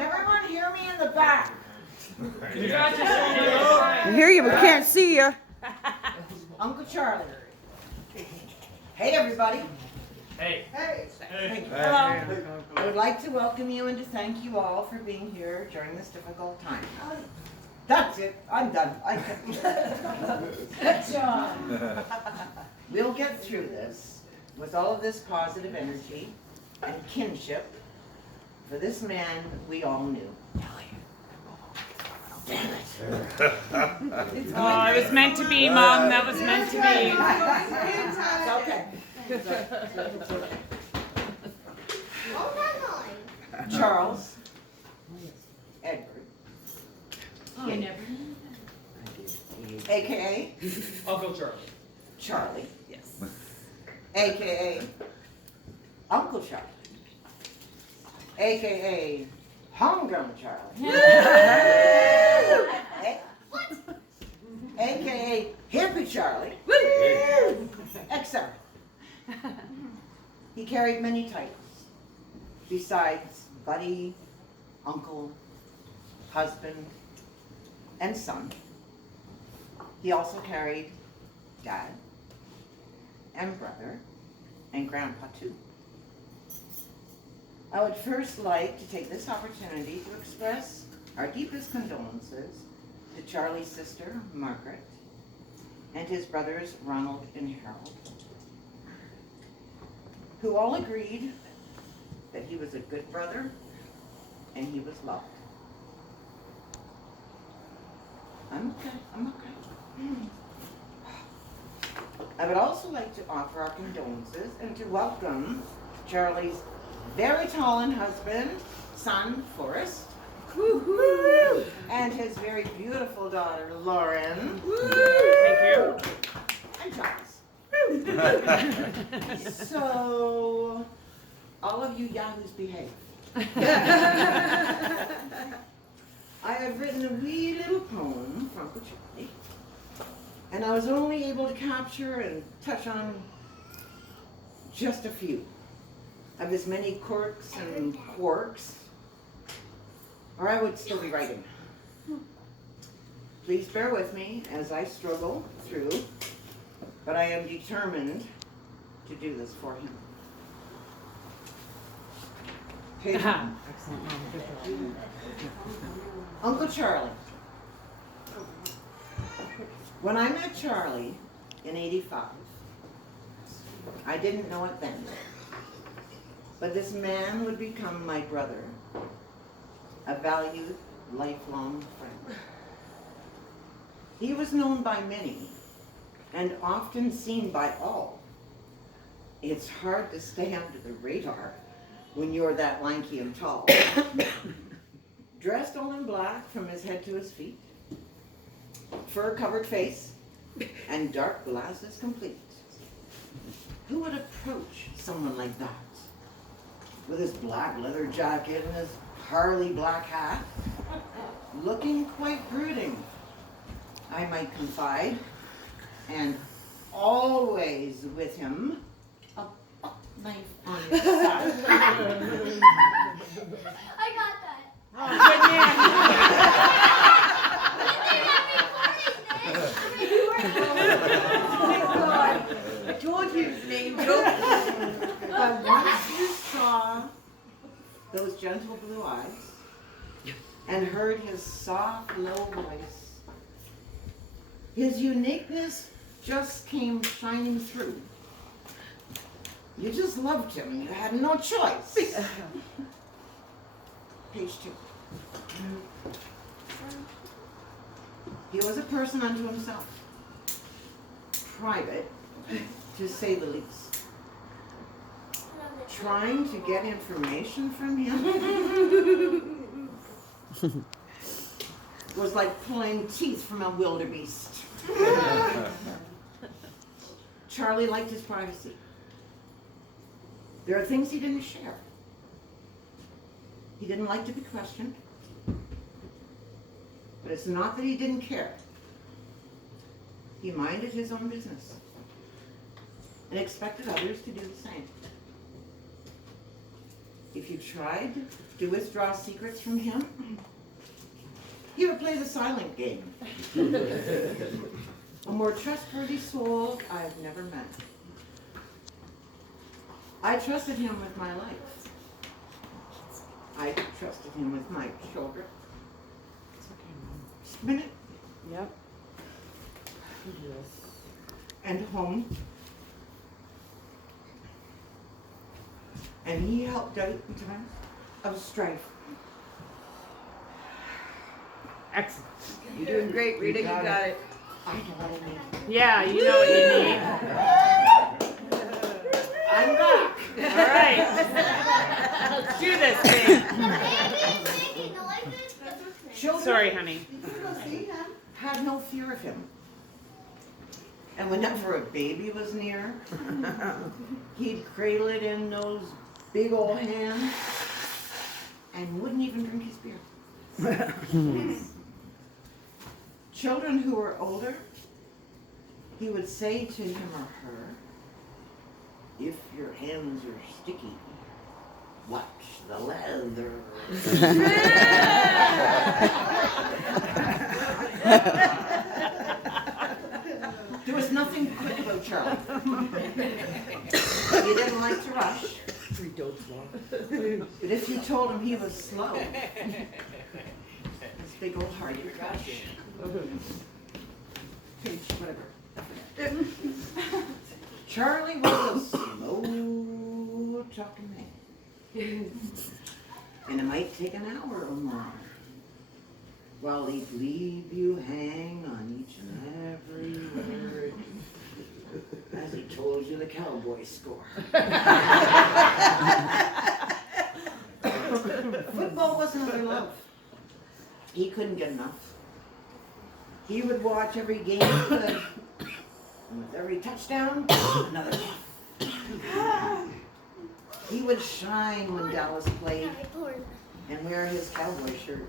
Can everyone hear me in the back? You got yourself. We hear you, but can't see you. Uncle Charlie. Hey, everybody. Hey. Hey. Hey. Hello. I would like to welcome you and to thank you all for being here during this difficult time. That's it. I'm done. Good job. We'll get through this with all of this positive energy and kinship for this man we all knew. Damn it. Oh, it was meant to be, Mom. That was meant to be. It's okay. Charles, Edward, AKA Uncle Charlie. Charlie, Yes. AKA Uncle Charlie, AKA Homegrown Charlie, AKA Hippie Charlie, etc. He carried many titles besides buddy, uncle, husband, and son. He also carried dad and brother and grandpa too. I would first like to take this opportunity to express our deepest condolences to Charlie's sister, Margaret, and his brothers, Ronald and Harold, who all agreed that he was a good brother and he was loved. I'm okay. I would also like to offer our condolences and to welcome Charlie's very tall husband, son, Forrest, and his very beautiful daughter, Lauren. Thank you. And Charles. So, all of you yahoos behave. I have written a wee little poem for Uncle Charlie, and I was only able to capture and touch on just a few of his many quirks and quirks, or I would still be writing. Please bear with me as I struggle through, but I am determined to do this for him. Page one. Uncle Charlie. When I met Charlie in '85, I didn't know it then, but this man would become my brother, a valued, lifelong friend. He was known by many and often seen by all. It's hard to stay under the radar when you're that lanky and tall. Dressed all in black from his head to his feet, fur-covered face, and dark glasses complete. Who would approach someone like that? With his black leather jacket and his Harley black hat, looking quite brooding, I might confide, and always with him, a buck knife on his side. I got that. I told you, Angel. But once you saw those gentle blue eyes and heard his soft, low voice, his uniqueness just came shining through. You just loved him. You had no choice. Page 2. He was a person unto himself. Private, to say the least. Trying to get information from him was like pulling teeth from a wildebeest. Charlie liked his privacy. There are things he didn't share. He didn't like to be questioned. But it's not that he didn't care. He minded his own business and expected others to do the same. if you tried to withdraw secrets from him, he would play the silent game. A more trustworthy soul I've never met. I trusted him with my life. I trusted him with my children. Just a minute. Yep. And home. And he helped out in times of strife. Excellent. You're doing great, Rita. You got it. I know what I mean. Yeah, you know what you need. I'm back. All right. Let's do this thing. Children, Sorry, honey. had no fear of him. And whenever a baby was near, he'd cradle it in those big old hands and wouldn't even drink his beer. Children who were older, he would say to him or her, if your hands are sticky, watch the leather. There was nothing quick about Charlie. He didn't like to rush. But if you told him he was slow, this big old heart would rush. Page, whatever. Charlie was a slow talking man. And it might take an hour or more while he'd leave you hang on each and every word as he told you the cowboy score. Football wasn't their love. He couldn't get enough. He would watch every game he could, and with every touchdown, another puff. He would shine when Dallas played and wear his cowboy shirt.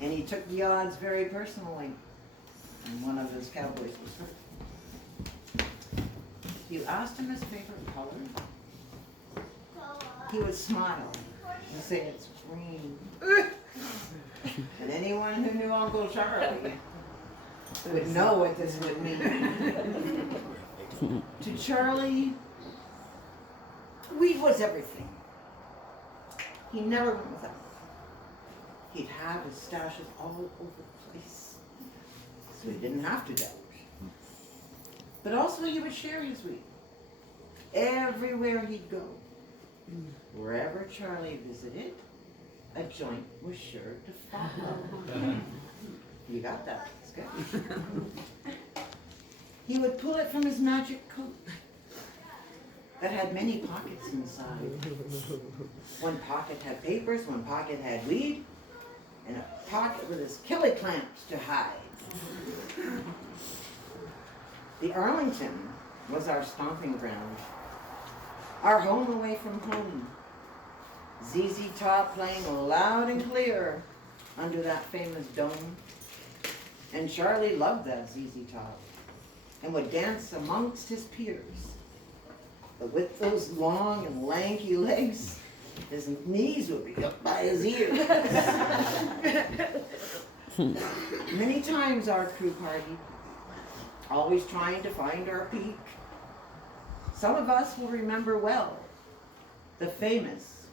And he took the odds very personally. And one of his cowboys was hurt. You asked him his favorite color, he would smile and say it's green. And anyone who knew Uncle Charlie would know what this would mean. To Charlie, weed was everything. He never went without. He'd have his stashes all over the place, so he didn't have to doubt. But also he would share his weed. Everywhere he'd go, wherever Charlie visited, a joint was sure to follow. You got that, that's good. He would pull it from his magic coat that had many pockets inside. One pocket had papers, one pocket had weed, and a pocket with his killie clamps to hide. The Arlington was our stomping ground, our home away from home. ZZ Top playing loud and clear under that famous dome. And Charlie loved that ZZ Top and would dance amongst his peers. But with those long and lanky legs, his knees would be up by his ears. Many times our crew partied, always trying to find our peak. Some of us will remember well the famous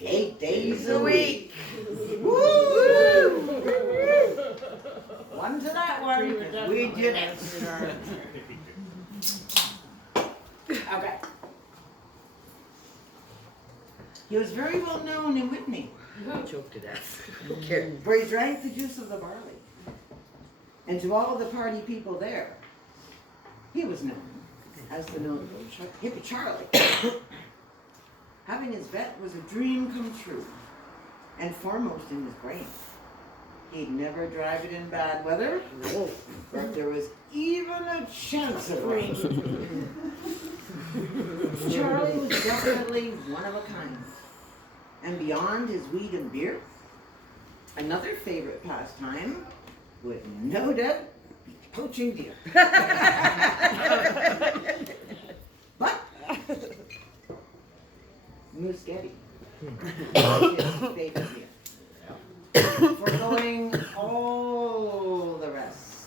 8 days a week. Woo! One to that one. We did it. Okay. He was very well known in Whitney. Choked to death. For he drank the juice of the barley. And to all the party people there, he was known as the notable Hippie Charlie. Having his vet was a dream come true, and foremost in his brain. He'd never drive it in bad weather, or if there was even a chance of rain. Charlie was definitely one of a kind. And beyond his weed and beer, another favorite pastime would no doubt be poaching deer. But Musketti. His favorite beer. Foregoing all the rest.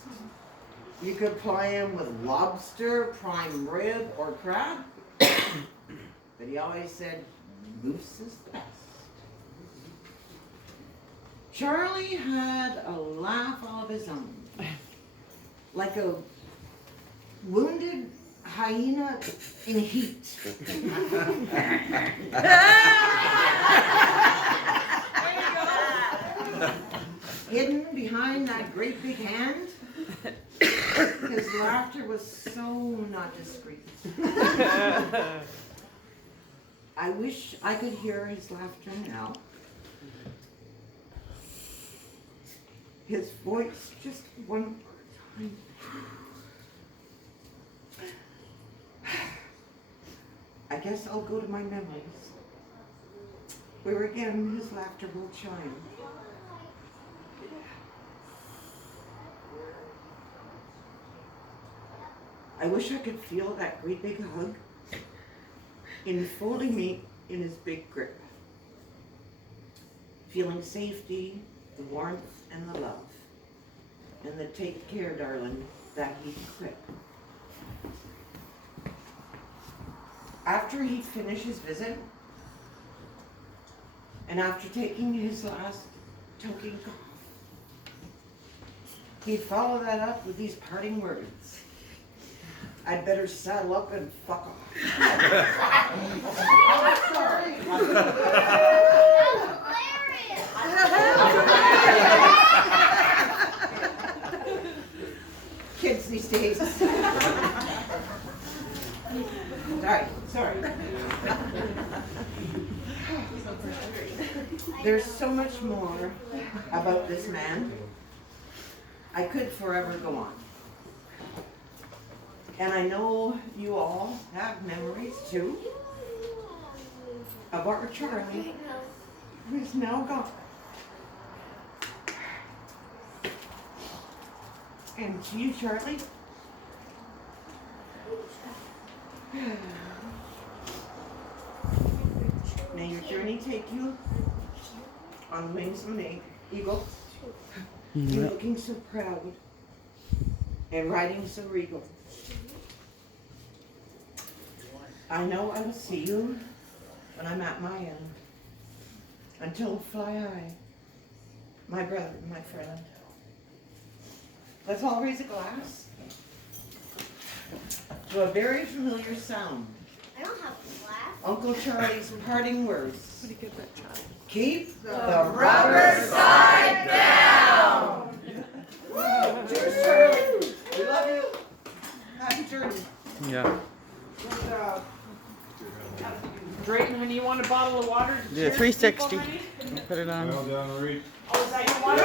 You could ply him with lobster, prime rib, or crab. But he always said, moose is the best. Charlie had a laugh all of his own. Like a wounded hyena in heat. Hidden behind that great big hand, his laughter was so not discreet. I wish I could hear his laughter now. His voice just one more time. I guess I'll go to my memories, where again his laughter will chime. I wish I could feel that great big hug enfolding me in his big grip, feeling safety, the warmth, and the love, and the take care, darling, that he'd quit. After he'd finish his visit, and after taking his last choking cough, he'd follow that up with these parting words. I'd better saddle up and fuck off. I'm sorry. Kids these days. Sorry. There's so much more about this man. I could forever go on. And I know you all have memories too of our Charlie, who's now gone. And to you, Charlie, may your journey take you on wings of an eagle. You looking so proud and riding so regal. I know I will see you when I'm at my end. Until fly high, my brother, my friend. Let's all raise a glass to a very familiar sound. I don't have a glass. Uncle Charlie's parting words. Keep the Rubber side down. Woo! Cheers, Charlie. We love you. Happy journey. Yeah. Drayton, when you want a bottle of water? Yeah, 360. Put it on. Oh, is that your water?